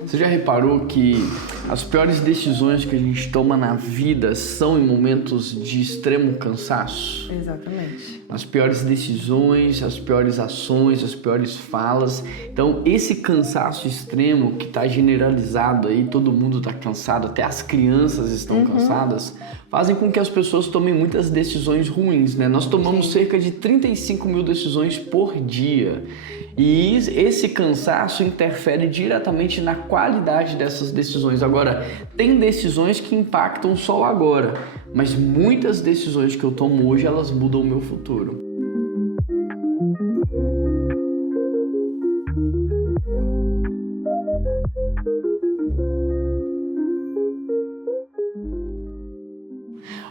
Você já reparou que as piores decisões que a gente toma na vida são em momentos de extremo cansaço? Exatamente. As piores decisões, as piores ações, as piores falas. Então, esse cansaço extremo que está generalizado aí, todo mundo está cansado, até as crianças estão cansadas, fazem com que as pessoas tomem muitas decisões ruins, né? Nós tomamos cerca de 35 mil decisões por dia. E esse cansaço interfere diretamente na qualidade dessas decisões. Agora, tem decisões que impactam só o agora, mas muitas decisões que eu tomo hoje, elas mudam o meu futuro.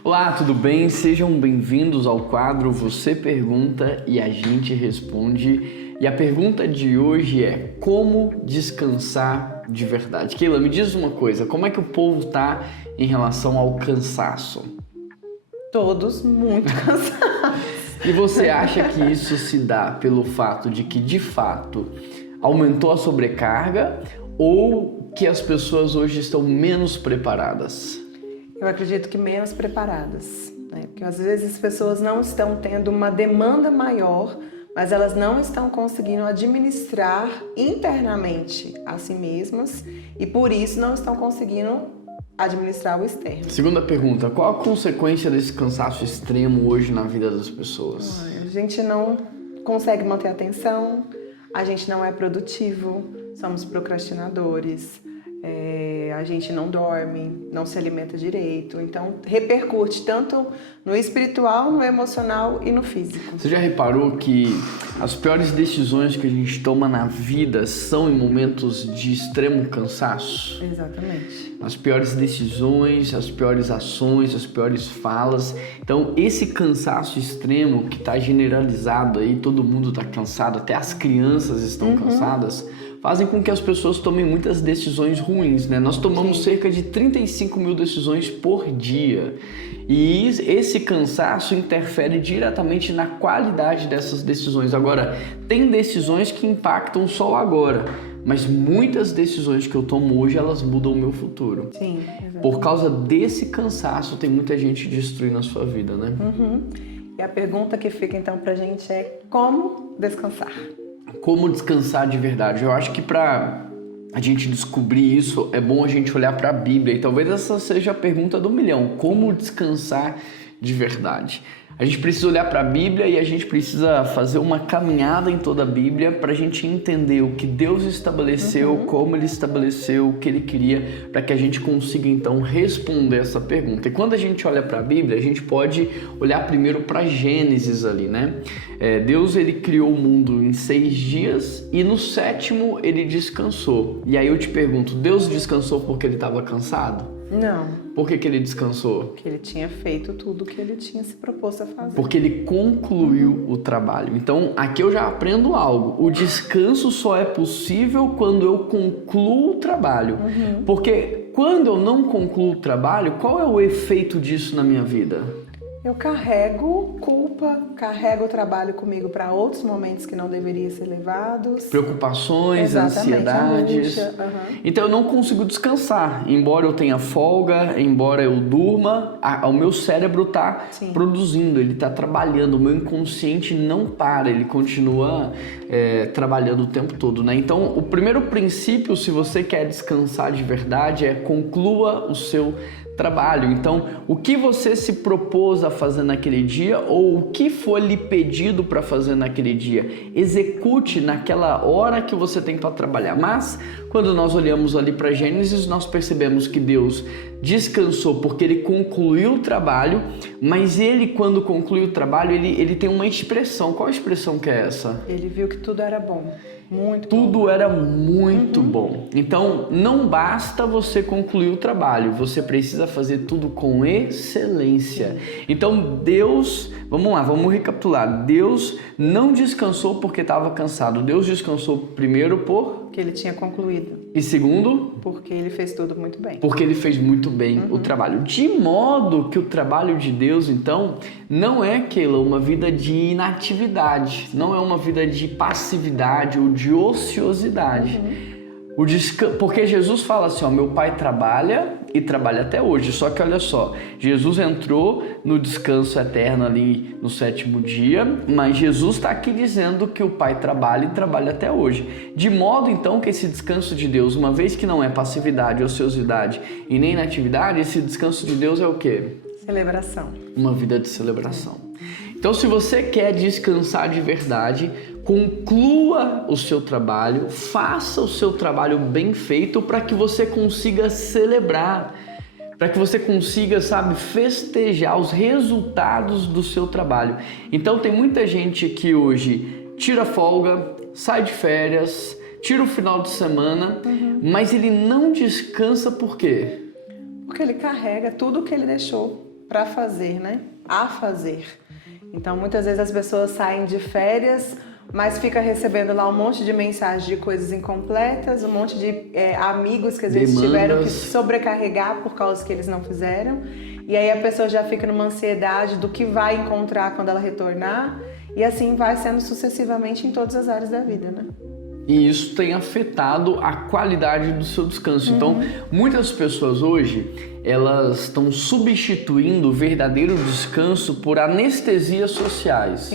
Olá, tudo bem? Sejam bem-vindos ao quadro Você Pergunta e a gente responde. E a pergunta de hoje é: como descansar de verdade? Keila, me diz uma coisa, como é que o povo está em relação ao cansaço? Todos muito cansados. E você acha que isso se dá pelo fato de que, de fato, aumentou a sobrecarga ou que as pessoas hoje estão menos preparadas? Eu acredito que menos preparadas, né? Porque às vezes as pessoas não estão tendo uma demanda maior, mas elas não estão conseguindo administrar internamente a si mesmas e por isso não estão conseguindo administrar o externo. Segunda pergunta, qual a consequência desse cansaço extremo hoje na vida das pessoas? A gente não consegue manter a atenção, a gente não é produtivo, somos procrastinadores, a gente não dorme, não se alimenta direito, então repercute tanto no espiritual, no emocional e no físico. Você já reparou que as piores decisões que a gente toma na vida são em momentos de extremo cansaço? Exatamente. As piores decisões, as piores ações, as piores falas. Então, esse cansaço extremo que está generalizado aí, todo mundo está cansado, até as crianças estão cansadas, fazem com que as pessoas tomem muitas decisões ruins, né? Nós tomamos cerca de 35 mil decisões por dia. E esse cansaço interfere diretamente na qualidade dessas decisões. Agora, tem decisões que impactam só o agora, mas muitas decisões que eu tomo hoje, elas mudam o meu futuro. Sim, exatamente. Por causa desse cansaço, tem muita gente destruindo a sua vida, né? E a pergunta que fica então pra gente é: como descansar? Como descansar de verdade? Eu acho que para a gente descobrir isso, é bom a gente olhar para a Bíblia. E talvez essa seja a pergunta do milhão. Como descansar de verdade? A gente precisa olhar para a Bíblia e a gente precisa fazer uma caminhada em toda a Bíblia para a gente entender o que Deus estabeleceu, como Ele estabeleceu, o que Ele queria, para que a gente consiga então responder essa pergunta. E quando a gente olha para a Bíblia, a gente pode olhar primeiro para Gênesis ali, né? Deus, Ele criou o mundo em 6 dias e no 7º Ele descansou. E aí eu te pergunto, Deus descansou porque Ele estava cansado? Não. Por que Ele descansou? Porque Ele tinha feito tudo o que Ele tinha se proposto a fazer. Porque Ele concluiu o trabalho. Então, aqui eu já aprendo algo. O descanso só é possível quando eu concluo o trabalho. Porque quando eu não concluo o trabalho, qual é o efeito disso na minha vida? Eu carrego culpa, carrego o trabalho comigo para outros momentos que não deveriam ser levados. Preocupações, Exatamente, ansiedades. angústia, Então eu não consigo descansar. Embora eu tenha folga, embora eu durma, o meu cérebro está produzindo, ele está trabalhando. O meu inconsciente não para, ele continua trabalhando o tempo todo, né? Então o primeiro princípio, se você quer descansar de verdade, é conclua o seu trabalho. Então, o que você se propôs a fazer naquele dia ou o que foi lhe pedido para fazer naquele dia, execute naquela hora que você tem para trabalhar. Mas, quando nós olhamos ali para Gênesis, nós percebemos que Deus descansou porque Ele concluiu o trabalho, mas Ele, quando concluiu o trabalho, ele tem uma expressão. Qual a expressão que é essa? Ele viu que tudo era bom. Tudo era muito bom. Então, não basta você concluir o trabalho, você precisa fazer tudo com excelência. Então, Deus, vamos lá, vamos recapitular. Deus não descansou porque estava cansado. Deus descansou primeiro porque Ele tinha concluído. E segundo, porque Ele fez tudo muito bem. Porque Ele fez muito bem o trabalho. De modo que o trabalho de Deus, então, não é, Keila, uma vida de inatividade, não é uma vida de passividade ou de ociosidade. Porque Jesus fala assim, ó, meu pai trabalha e trabalha até hoje. Só que olha só, Jesus entrou no descanso eterno ali no 7º dia, mas Jesus está aqui dizendo que o pai trabalha e trabalha até hoje. De modo então que esse descanso de Deus, uma vez que não é passividade, ociosidade e nem inatividade, esse descanso de Deus é o quê? Celebração. Uma vida de celebração. Então, se você quer descansar de verdade, conclua o seu trabalho, faça o seu trabalho bem feito para que você consiga celebrar, para que você consiga, festejar os resultados do seu trabalho. Então, tem muita gente que hoje tira folga, sai de férias, tira o final de semana, mas ele não descansa por quê? Porque ele carrega tudo o que ele deixou para fazer, a fazer. Então, muitas vezes as pessoas saem de férias, mas fica recebendo lá um monte de mensagens de coisas incompletas, um monte de amigos que às vezes tiveram que sobrecarregar por causa que eles não fizeram. E aí a pessoa já fica numa ansiedade do que vai encontrar quando ela retornar. E assim vai sendo sucessivamente em todas as áreas da vida, E isso tem afetado a qualidade do seu descanso. Então, muitas pessoas hoje, elas estão substituindo o verdadeiro descanso por anestesias sociais,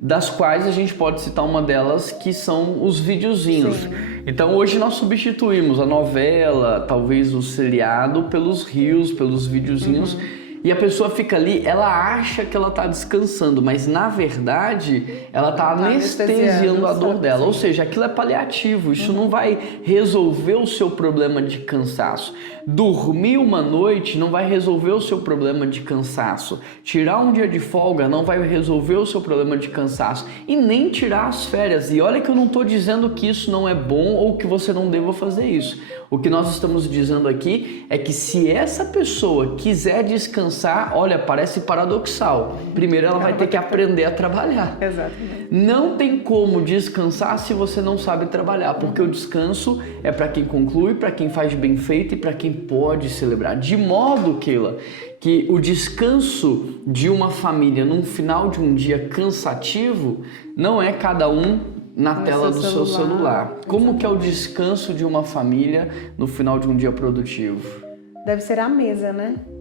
das quais a gente pode citar uma delas, que são os videozinhos. Então, hoje nós substituímos a novela, talvez o seriado, pelos reels, pelos videozinhos. E a pessoa fica ali, ela acha que ela está descansando, mas na verdade ela está anestesiando a dor dela. Ou seja, aquilo é paliativo, isso não vai resolver o seu problema de cansaço. Dormir uma noite não vai resolver o seu problema de cansaço. Tirar um dia de folga não vai resolver o seu problema de cansaço. E nem tirar as férias. E olha que eu não estou dizendo que isso não é bom ou que você não deva fazer isso. O que nós estamos dizendo aqui é que se essa pessoa quiser descansar, olha, parece paradoxal. Primeiro ela vai ter que aprender a trabalhar. Exatamente. Não tem como descansar se você não sabe trabalhar, porque o descanso é para quem conclui, para quem faz bem feito e para quem pode celebrar. De modo, Keila, que o descanso de uma família num final de um dia cansativo não é cada um na tela do seu celular. Como que é o descanso de uma família no final de um dia produtivo? Deve ser a mesa,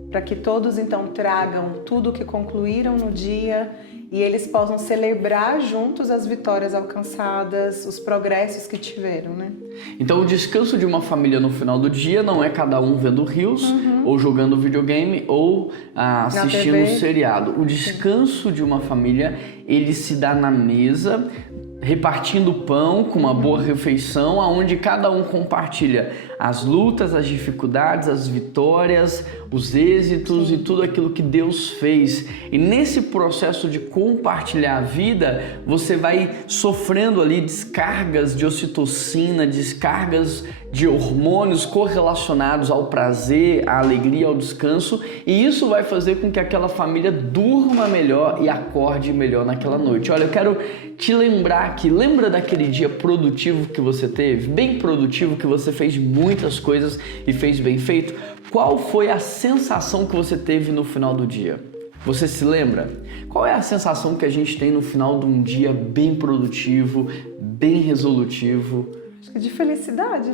Para que todos então tragam tudo o que concluíram no dia e eles possam celebrar juntos as vitórias alcançadas, os progressos que tiveram, Então o descanso de uma família no final do dia não é cada um vendo reels, ou jogando videogame, ou assistindo um seriado. O descanso de uma família, ele se dá na mesa, repartindo pão com uma boa refeição, onde cada um compartilha as lutas, as dificuldades, as vitórias, os êxitos e tudo aquilo que Deus fez. E nesse processo de compartilhar a vida, você vai sofrendo ali descargas de ocitocina, descargas de hormônios correlacionados ao prazer, à alegria, ao descanso, e isso vai fazer com que aquela família durma melhor e acorde melhor naquela noite. Olha, eu quero te lembrar que lembra daquele dia produtivo que você teve, bem produtivo, que você fez muitas coisas e fez bem feito? Qual foi a sensação que você teve no final do dia? Você se lembra? Qual é a sensação que a gente tem no final de um dia bem produtivo, bem resolutivo? Acho que de felicidade,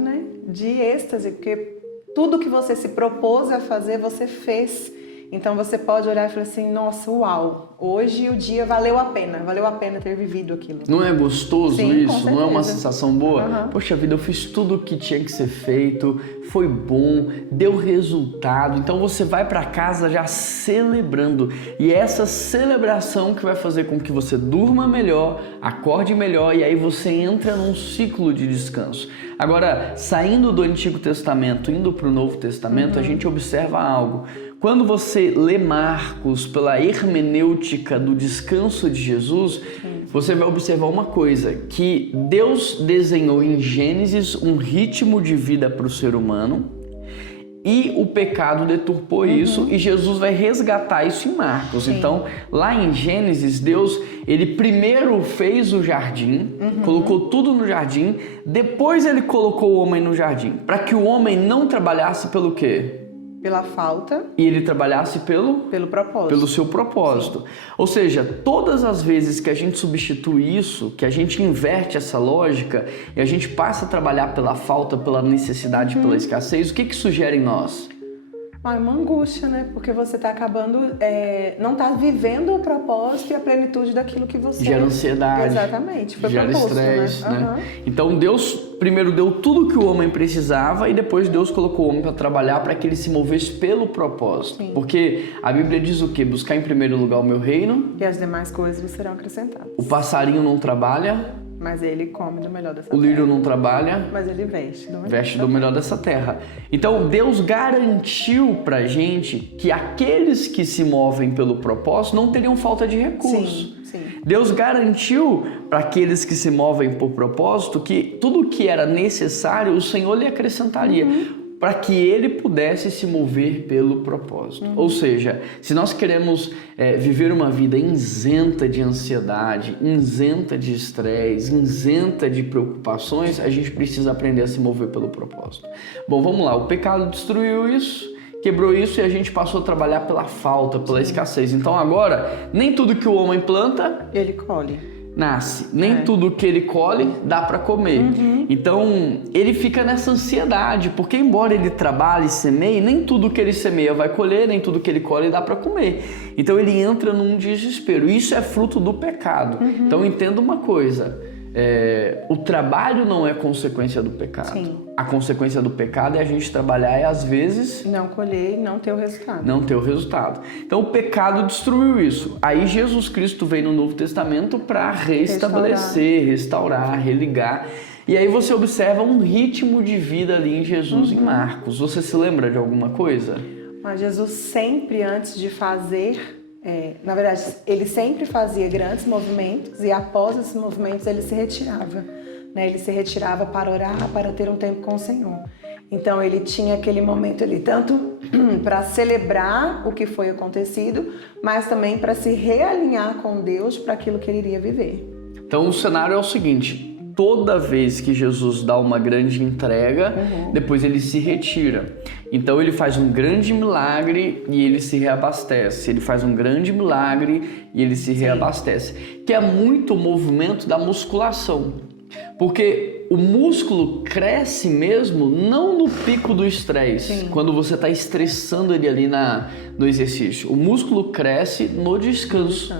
De êxtase, porque tudo que você se propôs a fazer, você fez. Então você pode olhar e falar assim, nossa, uau, hoje o dia valeu a pena ter vivido aquilo. Não é gostoso? Sim, isso? Não é uma sensação boa? Poxa vida, eu fiz tudo o que tinha que ser feito, foi bom, deu resultado. Então você vai para casa já celebrando. E é essa celebração que vai fazer com que você durma melhor, acorde melhor e aí você entra num ciclo de descanso. Agora, saindo do Antigo Testamento, indo para o Novo Testamento, a gente observa algo. Quando você lê Marcos pela hermenêutica do descanso de Jesus, você vai observar uma coisa, que Deus desenhou em Gênesis um ritmo de vida para o ser humano e o pecado deturpou isso e Jesus vai resgatar isso em Marcos. Sim. Então, lá em Gênesis, Deus, ele primeiro fez o jardim, colocou tudo no jardim, depois ele colocou o homem no jardim, para que o homem não trabalhasse pelo quê? pela falta. E ele trabalhasse pelo propósito. Pelo seu propósito. Sim. Ou seja, todas as vezes que a gente substitui isso, que a gente inverte essa lógica e a gente passa a trabalhar pela falta, pela necessidade, pela escassez, o que isso gera em nós? É uma angústia, né? Porque você está acabando, não está vivendo o propósito e a plenitude daquilo que você... Gera ansiedade. Exatamente. Foi gera proposto, estresse, né? Uhum. Então Deus primeiro deu tudo que o homem precisava e depois Deus colocou o homem para trabalhar para que ele se movesse pelo propósito. Sim. Porque a Bíblia diz o quê? Buscar em primeiro lugar o meu reino. E as demais coisas lhe serão acrescentadas. O passarinho não trabalha. Mas ele come do melhor dessa terra. O lírio não trabalha. Mas ele veste do melhor dessa terra. Então Deus garantiu pra gente que aqueles que se movem pelo propósito não teriam falta de recursos. Sim. Deus garantiu para aqueles que se movem por propósito que tudo que era necessário o Senhor lhe acrescentaria. Para que ele pudesse se mover pelo propósito. Ou seja, se nós queremos viver uma vida isenta de ansiedade, isenta de estresse, isenta de preocupações, a gente precisa aprender a se mover pelo propósito. Bom, vamos lá. O pecado destruiu isso, quebrou isso e a gente passou a trabalhar pela falta, pela escassez. Então agora, nem tudo que o homem planta, ele colhe. Nasce. Nem tudo que ele colhe dá para comer. Então, ele fica nessa ansiedade, porque embora ele trabalhe e semeie, nem tudo que ele semeia vai colher, nem tudo que ele colhe dá para comer. Então, ele entra num desespero. Isso é fruto do pecado. Então, entenda uma coisa. O trabalho não é consequência do pecado. Sim. A consequência do pecado é a gente trabalhar e às vezes... não colher e não ter o resultado. Não ter o resultado. Então o pecado destruiu isso. Aí Jesus Cristo veio no Novo Testamento para restabelecer, restaurar, religar. E aí você observa um ritmo de vida ali em Jesus em Marcos. Você se lembra de alguma coisa? Mas Jesus sempre antes de fazer... na verdade, ele sempre fazia grandes movimentos e após esses movimentos ele se retirava. Né? Ele se retirava para orar, para ter um tempo com o Senhor. Então ele tinha aquele momento ali, tanto para celebrar o que foi acontecido, mas também para se realinhar com Deus para aquilo que ele iria viver. Então o cenário é o seguinte: toda vez que Jesus dá uma grande entrega, depois ele se retira. Então ele faz um grande milagre e ele se reabastece. Ele faz um grande milagre e ele se reabastece. Que é muito o movimento da musculação. Porque o músculo cresce mesmo não no pico do estresse, quando você está estressando ele ali no exercício. O músculo cresce no descanso.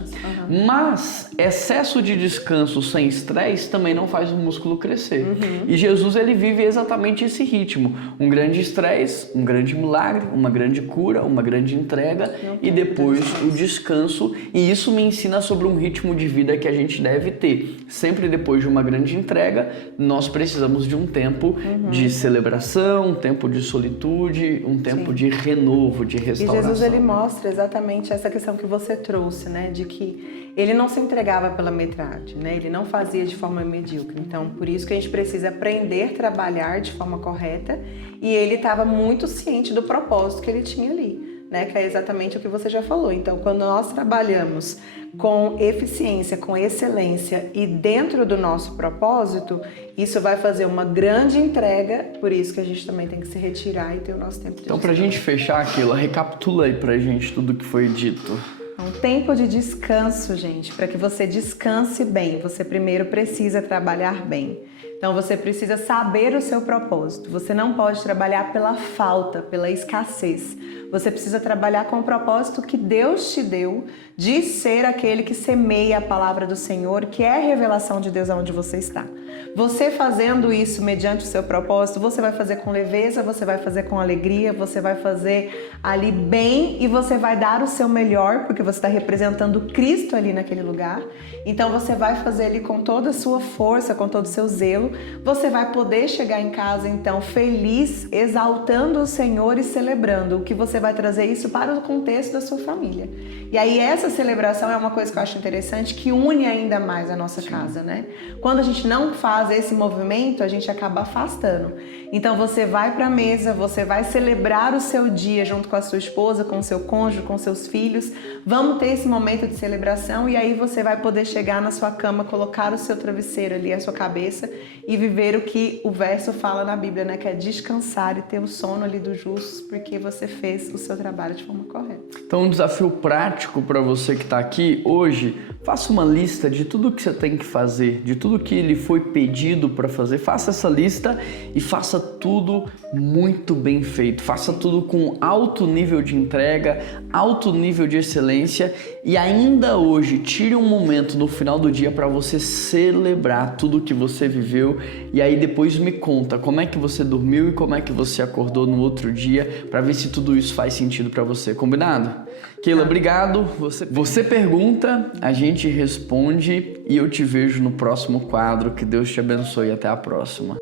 Mas excesso de descanso sem estresse também não faz o músculo crescer. E Jesus ele vive exatamente esse ritmo. Um grande estresse, um grande milagre, uma grande cura, uma grande entrega e depois o descanso. E isso me ensina sobre um ritmo de vida que a gente deve ter. Sempre depois de uma grande entrega, nós precisamos de um tempo de celebração, um tempo de solitude, um tempo de renovo, de restauração. E Jesus ele mostra exatamente essa questão que você trouxe, né, de que ele não se entregava pela metade, né? Ele não fazia de forma medíocre. Então, por isso que a gente precisa aprender a trabalhar de forma correta. E ele estava muito ciente do propósito que ele tinha ali, né? Que é exatamente o que você já falou. Então, quando nós trabalhamos com eficiência, com excelência e dentro do nosso propósito, isso vai fazer uma grande entrega. Por isso que a gente também tem que se retirar e ter o nosso tempo de Então, para a gente fechar aquilo, recapitula aí pra gente tudo que foi dito. Um tempo de descanso, gente. Para que você descanse bem, você primeiro precisa trabalhar bem. Então você precisa saber o seu propósito. Você não pode trabalhar pela falta, pela escassez. Você precisa trabalhar com o propósito que Deus te deu de ser aquele que semeia a palavra do Senhor, que é a revelação de Deus aonde você está. Você fazendo isso mediante o seu propósito, você vai fazer com leveza, você vai fazer com alegria, você vai fazer ali bem e você vai dar o seu melhor, porque você está representando Cristo ali naquele lugar. Então você vai fazer ali com toda a sua força, com todo o seu zelo. Você vai poder chegar em casa então feliz, exaltando o Senhor e celebrando, o que você vai trazer isso para o contexto da sua família. E aí essa celebração é uma coisa que eu acho interessante, que une ainda mais a nossa casa, né? Quando a gente não faz esse movimento, a gente acaba afastando. Então você vai para a mesa, você vai celebrar o seu dia junto com a sua esposa, com o seu cônjuge, com seus filhos. Vamos ter esse momento de celebração e aí você vai poder chegar na sua cama, colocar o seu travesseiro ali, a sua cabeça e viver o que o verso fala na Bíblia, né? Que é descansar e ter o sono ali dos justos, porque você fez o seu trabalho de forma correta. Então, um desafio prático para você que está aqui hoje, faça uma lista de tudo que você tem que fazer, de tudo que lhe foi pedido para fazer. Faça essa lista e faça tudo muito bem feito. Faça tudo com alto nível de entrega, alto nível de excelência e ainda hoje tire um momento no final do dia para você celebrar tudo que você viveu e aí depois me conta como é que você dormiu e como é que você acordou no outro dia para ver se tudo isso faz sentido para você. Combinado? Keila, obrigado. Você pergunta, a gente responde e eu te vejo no próximo quadro. Que Deus te abençoe. Até a próxima.